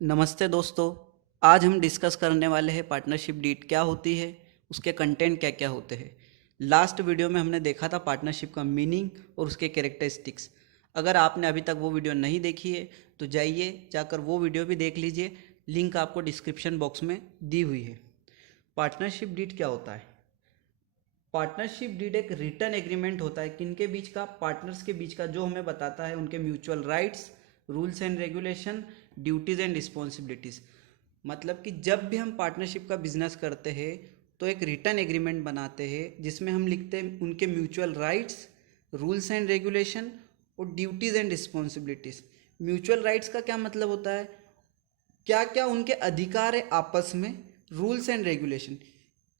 नमस्ते दोस्तों। आज हम डिस्कस करने वाले हैं पार्टनरशिप डीड क्या होती है, उसके कंटेंट क्या क्या होते हैं। लास्ट वीडियो में हमने देखा था पार्टनरशिप का मीनिंग और उसके कैरेक्टरिस्टिक्स। अगर आपने अभी तक वो वीडियो नहीं देखी है तो जाइए जाकर वो वीडियो भी देख लीजिए, लिंक आपको डिस्क्रिप्शन बॉक्स में दी हुई है। पार्टनरशिप डीड क्या होता है? पार्टनरशिप डीड एक रिटर्न एग्रीमेंट होता है किनके बीच का, पार्टनर्स के बीच का, जो हमें बताता है उनके mutual rights, rules and regulation, duties and responsibilities. मतलब कि जब भी हम पार्टनरशिप का बिजनेस करते हैं तो एक रिटर्न एग्रीमेंट बनाते हैं जिसमें हम लिखते हैं उनके mutual rights, rules and regulation और duties and responsibilities. Mutual rights का क्या मतलब होता है, क्या क्या उनके अधिकार है आपस में। रूल्स एंड रेगुलेशन,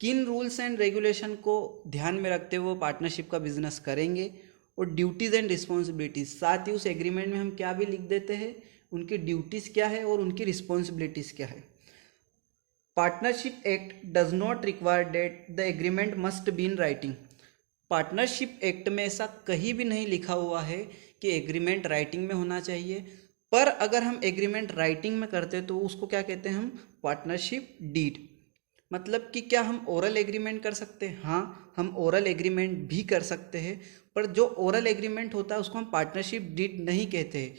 किन रूल्स एंड रेगुलेशन को ध्यान में रखते हुए वो पार्टनरशिप का बिजनेस करेंगे। और ड्यूटीज़ एंड रिस्पॉन्सिबिलिटीज़, साथ ही उस एग्रीमेंट में हम क्या भी लिख देते हैं, उनकी ड्यूटीज़ क्या है और उनकी रिस्पॉन्सिबिलिटीज़ क्या है। Partnership act does not require that the agreement must be in writing. Partnership act में ऐसा कहीं भी नहीं लिखा हुआ है कि एग्रीमेंट राइटिंग में होना चाहिए, पर अगर हम एग्रीमेंट राइटिंग में करते तो उसको क्या कहते हैं हम, पार्टनरशिप डीड। मतलब कि क्या हम ओरल एग्रीमेंट कर सकते हैं? हाँ, हम ओरल एग्रीमेंट भी कर सकते हैं, पर जो ओरल एग्रीमेंट होता है उसको हम पार्टनरशिप डीड नहीं कहते हैं।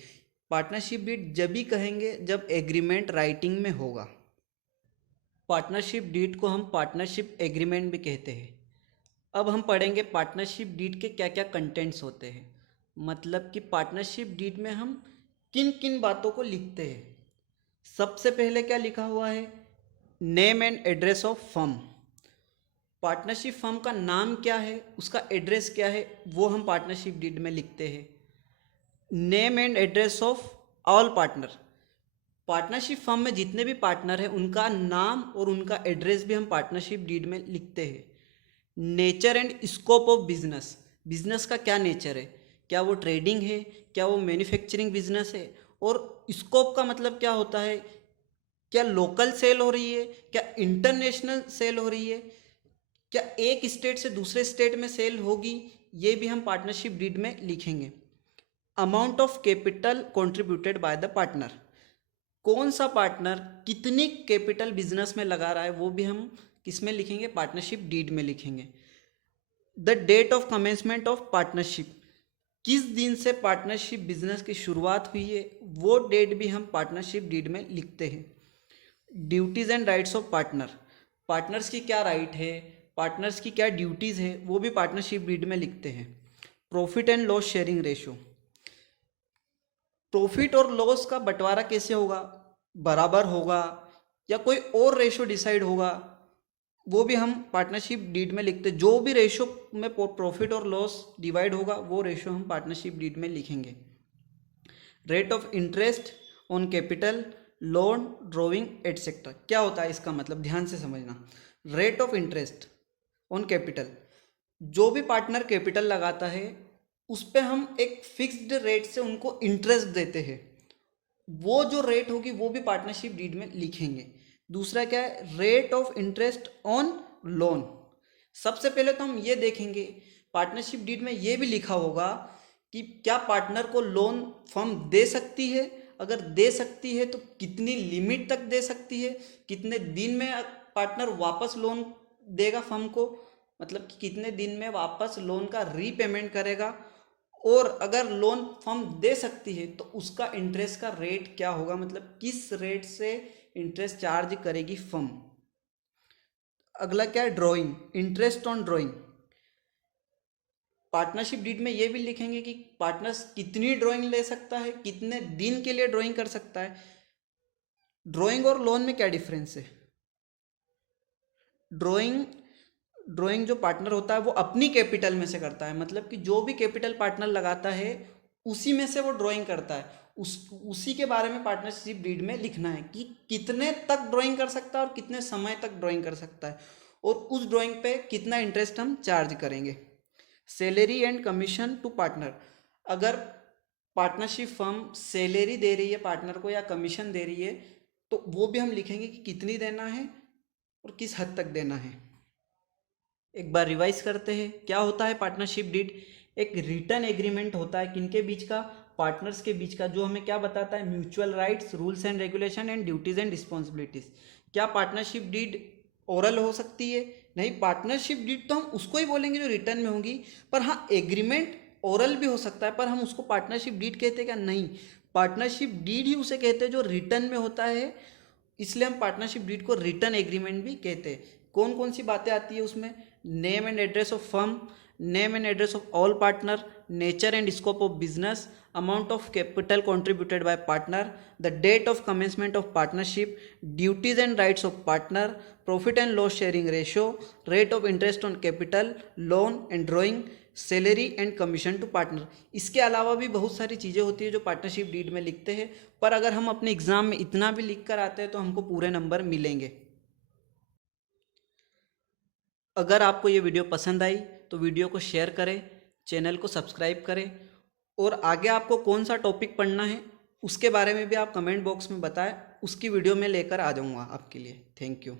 पार्टनरशिप डीड जब भी कहेंगे जब एग्रीमेंट राइटिंग में होगा। पार्टनरशिप डीड को हम पार्टनरशिप एग्रीमेंट भी कहते हैं। अब हम पढ़ेंगे पार्टनरशिप डीड के क्या क्या कंटेंट्स होते हैं। मतलब कि पार्टनरशिप डीड में हम किन किन बातों को लिखते हैं। सबसे पहले क्या लिखा हुआ है, name and address of firm. Partnership firm का नाम क्या है, उसका एड्रेस क्या है, वो हम पार्टनरशिप डीड में लिखते हैं। Name and address of all partner, partnership firm में जितने भी पार्टनर हैं उनका नाम और उनका एड्रेस भी हम पार्टनरशिप डीड में लिखते हैं। Nature and scope of business, business का क्या नेचर है, क्या वो ट्रेडिंग है, क्या वो मैन्युफैक्चरिंग बिजनेस है। और स्कोप का मतलब क्या होता है, क्या लोकल सेल हो रही है, क्या इंटरनेशनल सेल हो रही है, क्या एक स्टेट से दूसरे स्टेट में सेल होगी, ये भी हम पार्टनरशिप डीड में लिखेंगे। Amount of capital contributed by the partner, कौन सा पार्टनर कितनी कैपिटल बिजनेस में लगा रहा है वो भी हम किस में लिखेंगे, पार्टनरशिप डीड में लिखेंगे। The date of commencement of partnership, किस दिन से पार्टनरशिप बिजनेस की शुरुआत हुई है वो डेट भी हम पार्टनरशिप डीड में लिखते हैं। Duties and rights of partner, partners की क्या राइट है, पार्टनर्स की क्या ड्यूटीज़ है, वो भी पार्टनरशिप डीड में लिखते हैं। Profit and loss sharing ratio, profit और लॉस का बंटवारा कैसे होगा, बराबर होगा या कोई और रेशो डिसाइड होगा, वो भी हम पार्टनरशिप डीड में लिखते हैं। जो भी रेशो में प्रॉफिट और लॉस डिवाइड होगा वो रेशो हम पार्टनरशिप डीड में लिखेंगे। Rate of interest on capital, loan, drawing etcetera, क्या होता है इसका मतलब, ध्यान से समझना। Rate of interest on capital, जो भी पार्टनर कैपिटल लगाता है उस पे हम एक फिक्स्ड रेट से उनको इंटरेस्ट देते हैं, वो जो रेट होगी वो भी पार्टनरशिप डीड में लिखेंगे। दूसरा क्या है, rate of interest on loan. सबसे पहले तो हम ये देखेंगे पार्टनरशिप डीड में ये भी लिखा होगा कि क्या पार्टनर को लोन फर्म दे सकती है, अगर दे सकती है तो कितनी लिमिट तक दे सकती है, कितने दिन में पार्टनर वापस लोन देगा फर्म को, मतलब कि कितने दिन में वापस लोन का रीपेमेंट करेगा। और अगर लोन फर्म दे सकती है तो उसका इंटरेस्ट का रेट क्या होगा, मतलब किस रेट से इंटरेस्ट चार्ज करेगी फर्म। अगला क्या है, drawing, interest on drawing. Partnership deed में ये भी लिखेंगे कि पार्टनर्स कितनी ड्राइंग ले सकता है, कितने दिन के लिए ड्राइंग कर सकता है। ड्राइंग और लोन में क्या डिफरेंस है, ड्राइंग, ड्राइंग जो पार्टनर होता है वो अपनी कैपिटल में से करता है, मतलब कि जो भी कैपिटल पार्टनर लगाता है उसी में से वो ड्राइंग करता है। उसी के बारे में पार्टनरशिप डीड में लिखना है कि कितने तक ड्राइंग कर सकता है और कितने समय तक ड्राइंग कर सकता है, और उस ड्राइंग पे कितना इंटरेस्ट हम चार्ज करेंगे। Salary and commission to partner, अगर पार्टनरशिप फर्म सैलरी दे रही है पार्टनर को या कमीशन दे रही है तो वो भी हम लिखेंगे कि कितनी देना है और किस हद तक देना है। एक बार रिवाइज करते हैं क्या होता है पार्टनरशिप डीड। एक रिटर्न एग्रीमेंट होता है किनके बीच का, पार्टनर्स के बीच का, जो हमें क्या बताता है, mutual rights, rules and regulation and duties and responsibilities. क्या पार्टनरशिप डीड ओरल हो सकती है? नहीं, पार्टनरशिप डीड तो हम उसको ही बोलेंगे जो रिटर्न में होगी। पर हाँ, एग्रीमेंट ओरल भी हो सकता है, पर हम उसको पार्टनरशिप डीड कहते हैं क्या? नहीं, पार्टनरशिप डीड ही उसे कहते हैं जो रिटर्न में होता है, इसलिए हम पार्टनरशिप डीड को रिटर्न एग्रीमेंट भी कहते हैं। कौन कौन सी बातें आती है उसमें? Name and address of firm, name and address of all partner, nature and scope of business, amount of capital contributed by partner, the date of commencement of partnership, duties and rights of partner, profit and loss sharing ratio, rate of interest on capital, loan and drawing, salary and commission to partner. इसके अलावा भी बहुत सारी चीज़ें होती है जो partnership deed में लिखते हैं, पर अगर हम अपने एग्जाम में इतना भी लिख कर आते हैं तो हमको पूरे नंबर मिलेंगे। अगर आपको ये वीडियो पसंद आई तो वीडियो को शेयर करें, चैनल को सब्सक्राइब करें, और आगे आपको कौन सा टॉपिक पढ़ना है उसके बारे में भी आप कमेंट बॉक्स में बताएं, उसकी वीडियो मैं लेकर आ जाऊंगा आपके लिए। Thank you.